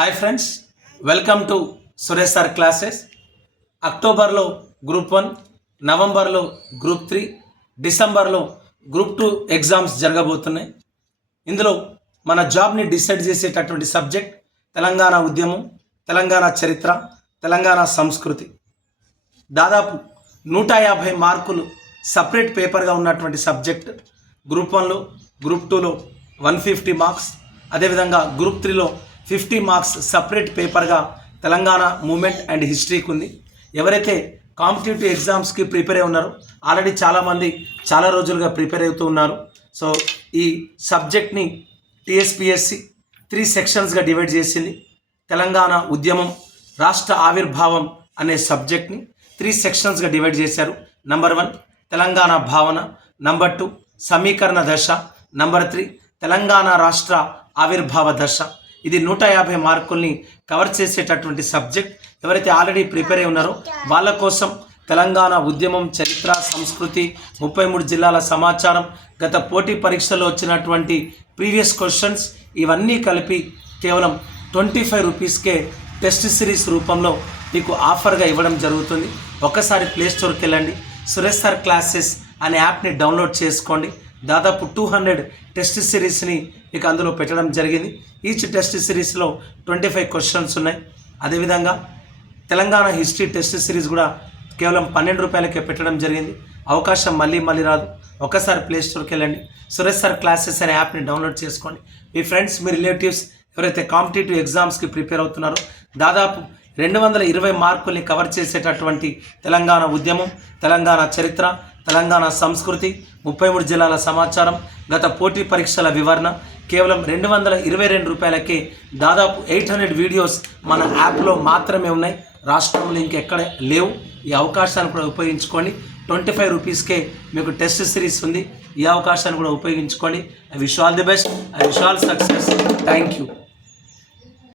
Hi friends welcome to Suresh sir classes అక్టోబర్లో group one నవంబర్లో group three డిసెంబర్లో group two exams జరగబోతున్నాయి. ఇందులో మన జాబ్ని డిసైడ్ చేసేటటువంటి సబ్జెక్ట్ తెలంగాణ ఉద్యమం తెలంగాణ చరిత్ర తెలంగాణ సంస్కృతి. దాదాపు నూట యాభై మార్కులు సపరేట్ పేపర్గా ఉన్నటువంటి సబ్జెక్ట్ గ్రూప్ వన్లో గ్రూప్ టూలో వన్ ఫిఫ్టీ మార్క్స్ అదేవిధంగా గ్రూప్ త్రీలో ఫిఫ్టీ మార్క్స్ సపరేట్ పేపర్గా తెలంగాణ మూమెంట్ అండ్ హిస్టరీకి ఉంది ఎవరైతే కాంపిటేటివ్ ఎగ్జామ్స్కి ప్రిపేర్ అయి ఉన్నారో ఆల్రెడీ చాలామంది చాలా రోజులుగా ప్రిపేర్ అవుతూ ఉన్నారు. సో ఈ సబ్జెక్ట్ని టీఎస్పిఎస్సి త్రీ సెక్షన్స్గా డివైడ్ చేసింది. తెలంగాణ ఉద్యమం రాష్ట్ర ఆవిర్భావం అనే సబ్జెక్ట్ని త్రీ సెక్షన్స్గా డివైడ్ చేశారు. నంబర్ వన్ తెలంగాణ భావన. నంబర్ టూ సమీకరణ దశ. నంబర్ త్రీ తెలంగాణ రాష్ట్ర ఆవిర్భావ దశ. ఇది నూట యాభై మార్కుల్ని కవర్ చేసేటటువంటి సబ్జెక్ట్ ఎవరైతే ఆల్రెడీ ప్రిపేర్ అయి ఉన్నారో వాళ్ళ కోసం తెలంగాణ ఉద్యమం చరిత్ర సంస్కృతి ముప్పై మూడు జిల్లాల సమాచారం గత పోటీ పరీక్షల్లో వచ్చినటువంటి ప్రీవియస్ క్వశ్చన్స్ ఇవన్నీ కలిపి కేవలం ట్వంటీ ఫైవ్ రూపీస్కే టెస్ట్ సిరీస్ రూపంలో మీకు ఆఫర్గా ఇవ్వడం జరుగుతుంది. ఒకసారి ప్లేస్టోర్కి వెళ్ళండి. సురేష్ సార్ క్లాసెస్ అనే యాప్ని డౌన్లోడ్ చేసుకోండి. దాదాపు టూ హండ్రెడ్ టెస్ట్ సిరీస్ని మీకు అందులో పెట్టడం జరిగింది. ఈచ్ టెస్ట్ సిరీస్లో ట్వంటీ ఫైవ్ క్వశ్చన్స్ ఉన్నాయి. అదేవిధంగా తెలంగాణ హిస్టరీ టెస్ట్ సిరీస్ కూడా కేవలం పన్నెండు రూపాయలకే పెట్టడం జరిగింది. అవకాశం మళ్ళీ మళ్ళీ రాదు. ఒకసారి ప్లే స్టోర్కి వెళ్ళండి. సురేష్ సార్ క్లాసెస్ అనే యాప్ని డౌన్లోడ్ చేసుకోండి. మీ ఫ్రెండ్స్ మీ రిలేటివ్స్ ఎవరైతే కాంపిటేటివ్ ఎగ్జామ్స్కి ప్రిపేర్ అవుతున్నారో దాదాపు రెండు వందల ఇరవై మార్కుల్ని కవర్ చేసేటటువంటి తెలంగాణ ఉద్యమం తెలంగాణ చరిత్ర తెలంగాణ సంస్కృతి ముప్పై మూడు జిల్లాల సమాచారం గత పోటీ పరీక్షల వివరణ కేవలం రెండు వందల ఇరవై రెండు రూపాయలకే దాదాపు ఎయిట్ హండ్రెడ్ వీడియోస్ మన యాప్లో మాత్రమే ఉన్నాయి. రాష్ట్రంలో ఇంకెక్కడ లేవు. ఈ అవకాశాన్ని కూడా ఉపయోగించుకోండి. ట్వంటీ ఫైవ్ రూపీస్కే మీకు టెస్ట్ సిరీస్ ఉంది. ఈ అవకాశాన్ని కూడా ఉపయోగించుకోండి. I wish all the best. I wish all success. Thank you.